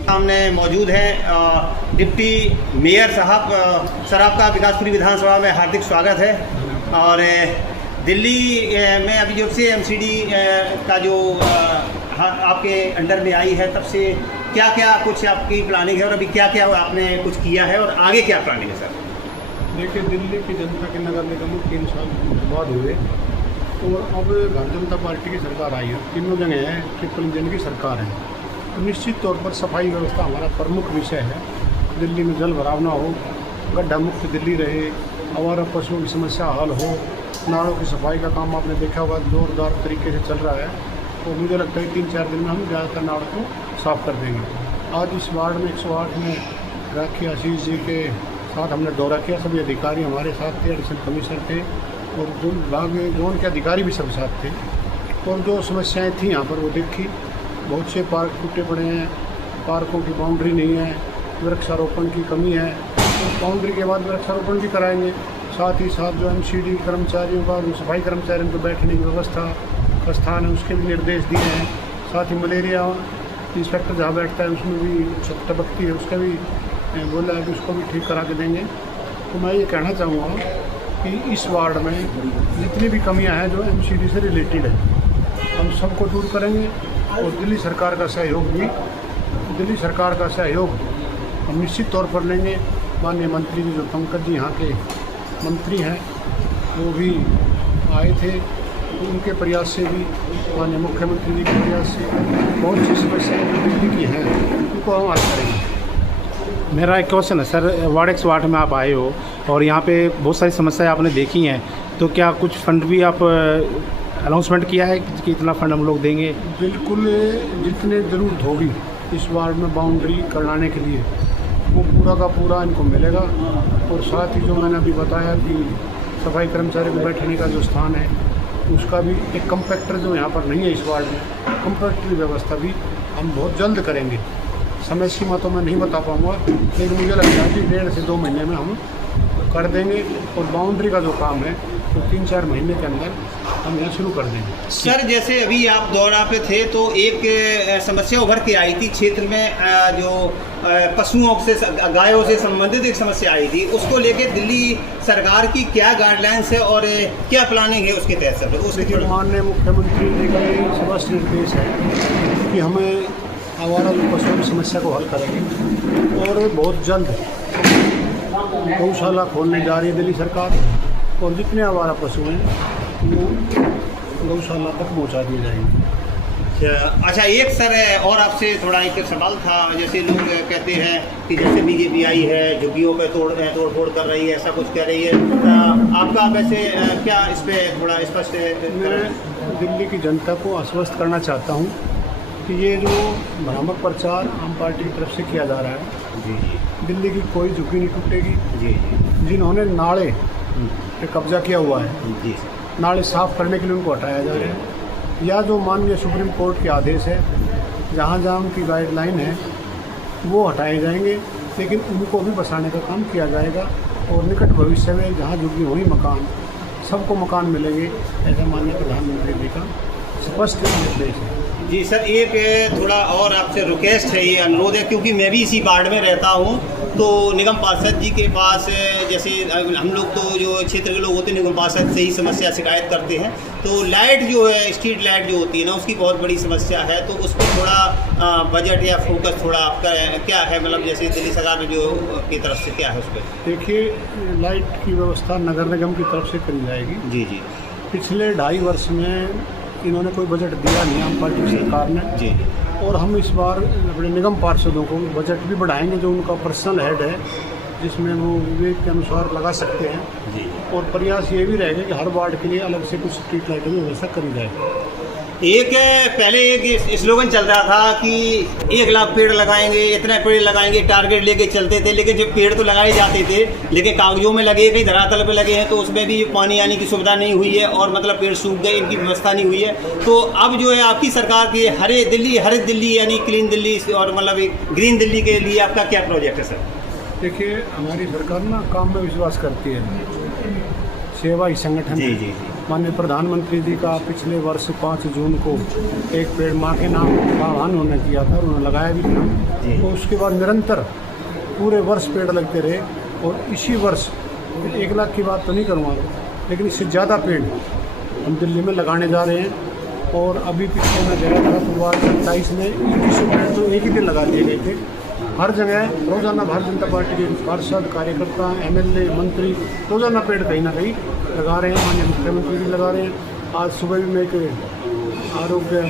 सामने मौजूद हैं डिप्टी मेयर साहब। सर, आपका बिलासपुरी विधानसभा में हार्दिक स्वागत है। और दिल्ली में अभी जब से एमसीडी का जो आपके अंडर में आई है, तब से क्या क्या कुछ आपकी प्लानिंग है और अभी क्या क्या आपने कुछ किया है और आगे क्या प्लानिंग है सर? देखिए, दिल्ली की जनता के नगर निगम 3 साल बाद हुए और अब भारतीय जनता पार्टी की सरकार आई है। तीनों जगह है, ट्रिपल इंजन की सरकार है। तो निश्चित तौर पर सफाई व्यवस्था हमारा प्रमुख विषय है। दिल्ली में जल भराव ना हो, गड्ढा मुक्त दिल्ली रहे, आवारा पशुओं की समस्या हल हो, नालों की सफाई का काम आपने देखा होगा जोरदार तरीके से चल रहा है। और मुझे लगता है 3-4 दिन में हम ज़्यादातर नालों को साफ़ कर देंगे। आज इस वार्ड में 108 में राखी आशीष जी के साथ हमने दौरा किया। सभी अधिकारी हमारे साथ थे, एडिशनल कमिश्नर थे और जो विभाग में जोन के अधिकारी भी सब साथ थे। और जो समस्याएं थी यहाँ पर वो देखी। बहुत से पार्क टूटे पड़े हैं, पार्कों की बाउंड्री नहीं है, वृक्षारोपण की कमी है। तो बाउंड्री के बाद वृक्षारोपण भी कराएंगे। साथ ही साथ जो एमसीडी कर्मचारियों का, जो सफाई कर्मचारियों को बैठने की व्यवस्था का स्थान है, उसके भी निर्देश दिए हैं। साथ ही मलेरिया इंस्पेक्टर जहाँ बैठता है उसमें भी टपकती है, उसका भी बोला है कि उसको भी ठीक करा के देंगे। तो मैं ये कहना चाहूँगा कि इस वार्ड में जितनी भी कमियां हैं जो एमसीडी से रिलेटेड है, हम सबको दूर करेंगे। और दिल्ली सरकार का सहयोग हम निश्चित तौर पर लेंगे। माननीय मंत्री जी जो पंकज जी यहाँ के मंत्री हैं, वो भी आए थे। उनके प्रयास से भी, माननीय मुख्यमंत्री जी के प्रयास से बहुत सी समस्याएँ जो दिल्ली की हैं उनको हम हल करेंगे। मेरा एक क्वेश्चन है सर, वार्ड 108 में आप आए हो और यहाँ पे बहुत सारी समस्याएं आपने देखी हैं, तो क्या कुछ फंड भी आप अनाउंसमेंट किया है कि इतना फंड हम लोग देंगे? बिल्कुल, जितने ज़रूरत होगी इस वार्ड में बाउंड्री कराने के लिए वो पूरा का पूरा इनको मिलेगा। और साथ ही जो मैंने अभी बताया कि सफाई कर्मचारी को बैठने का जो स्थान है, उसका भी एक कंपैक्टर जो यहाँ पर नहीं है इस वार्ड में, कंपैक्टर की व्यवस्था भी हम बहुत जल्द करेंगे। समय सीमा तो मैं नहीं बता पाऊँगा, लेकिन मुझे लगता है कि 1.5 से 2 महीने में हम कर देंगे। और बाउंड्री का जो काम है तो 3-4 महीने के अंदर हम यहाँ शुरू कर देंगे। सर, जैसे अभी आप दौरा पे थे तो एक समस्या उभर के आई थी क्षेत्र में, जो पशुओं से, गायों से संबंधित एक समस्या आई थी। उसको लेके दिल्ली सरकार की क्या गाइडलाइंस है और क्या प्लानिंग है उसके तहत सर? उसके माननीय मुख्यमंत्री जी का स्पष्ट निर्देश है कि हमें आवारा पशुओं की समस्या को हल करेंगे और बहुत जल्द गौशाला खोलने जा रही है दिल्ली सरकार। और जितने आवारा पशु हैं वो गौशाला तक पहुंचा दिए जाएंगे। अच्छा, एक सर और आपसे थोड़ा एक सवाल था। जैसे लोग कहते हैं कि जैसे बीजेपी आई है, झुग्गियों पे तोड़ फोड़ कर रही है, ऐसा कुछ कह रही है, आपका वैसे क्या इस पर थोड़ा स्पष्ट? मैं दिल्ली की जनता को आश्वस्त करना चाहता हूँ कि ये जो भ्रामक प्रचार आम पार्टी की तरफ से किया जा रहा है, जी, दिल्ली की कोई झुग्गी नहीं टूटेगी। जी, जिन्होंने नाले पे कब्जा किया हुआ है, जी, नाले साफ़ करने के लिए उनको हटाया जा रहा है। या जो माननीय सुप्रीम कोर्ट के आदेश है, जहाँ जहाँ उनकी गाइडलाइन है वो हटाए जाएंगे, लेकिन उनको भी बसाने का काम किया जाएगा। और निकट भविष्य में जहाँ झुग्गी हुई मकान, सबको मकान मिलेंगे, ऐसा माननीय प्रधानमंत्री जी का स्पष्ट निर्देश है। जी सर, एक थोड़ा और आपसे रिक्वेस्ट है, ये अनुरोध है, क्योंकि मैं भी इसी वार्ड में रहता हूँ। तो निगम पार्षद जी के पास, जैसे हम लोग तो जो क्षेत्र के लोग होते हैं निगम पार्षद से ही समस्या शिकायत करते हैं। तो लाइट जो है, स्ट्रीट लाइट जो होती है ना, उसकी बहुत बड़ी समस्या है। तो उस पर थोड़ा बजट या फोकस थोड़ा आपका क्या है, मतलब जैसे दिल्ली सरकार जो की तरफ से क्या है उस पर? देखिए, लाइट की व्यवस्था नगर निगम की तरफ से करी जाएगी। जी, जी। पिछले 2.5 वर्ष में इन्होंने कोई बजट दिया नहीं आम पार्टी की सरकार ने। जी। और हम इस बार अपने निगम पार्षदों को बजट भी बढ़ाएंगे, जो उनका पर्सनल हेड है, जिसमें वो विवेक के अनुसार लगा सकते हैं। जी। और प्रयास ये भी रहेगा कि हर वार्ड के लिए अलग से कुछ स्ट्रीट लाइटों की व्यवस्था करी जाए। एक पहले एक स्लोगन चल रहा था कि 1 लाख पेड़ लगाएंगे, इतना पेड़ लगाएंगे, टारगेट लेके चलते थे। लेकिन जब पेड़ तो लगाए जाते थे, लेकिन कागजों में लगे, कहीं धरातल पे लगे हैं, तो उसमें भी पानी आने की सुविधा नहीं हुई है और मतलब पेड़ सूख गए, इनकी व्यवस्था नहीं हुई है। तो अब जो है आपकी सरकार की हरित दिल्ली यानी क्लीन दिल्ली और मतलब एक ग्रीन दिल्ली के लिए आपका क्या प्रोजेक्ट है सर? देखिए, हमारी सरकार ना काम में विश्वास करती है, सेवा ही संगठन। जी, जी, जी। माननीय प्रधानमंत्री जी का पिछले वर्ष 5 जून को एक पेड़ माँ के नाम का आह्वान उन्होंने किया था, उन्होंने लगाया भी था। तो उसके बाद निरंतर पूरे वर्ष पेड़ लगते रहे और इसी वर्ष 1 लाख की बात तो नहीं करूँगा, लेकिन इससे ज़्यादा पेड़ हम दिल्ली में लगाने जा रहे हैं। और अभी पिछले मैं गया था फरवरी 27 में 2100 पेड़ तो एक ही दिन लगा दिए गए थे। हर जगह रोज़ाना भारतीय जनता पार्टी के पार्षद, कार्यकर्ता, MLA, मंत्री रोज़ाना पेड़ कहीं ना कहीं लगा रहे हैं। माननीय मुख्यमंत्री भी लगा रहे हैं। आज सुबह भी मैं एक आरोग्य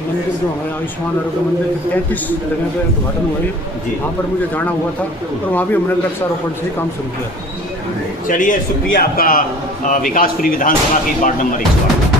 मंदिर जो है आयुष्मान आरोग्य मंदिर के 33 जगह पर उद्घाटन हुए हैं, वहाँ पर मुझे जाना हुआ था और वहाँ भी हमने वृक्षारोपण से ही काम शुरू किया। चलिए, शुक्रिया आपका विकासपुरी विधानसभा की वार्ड नंबर 1 पर।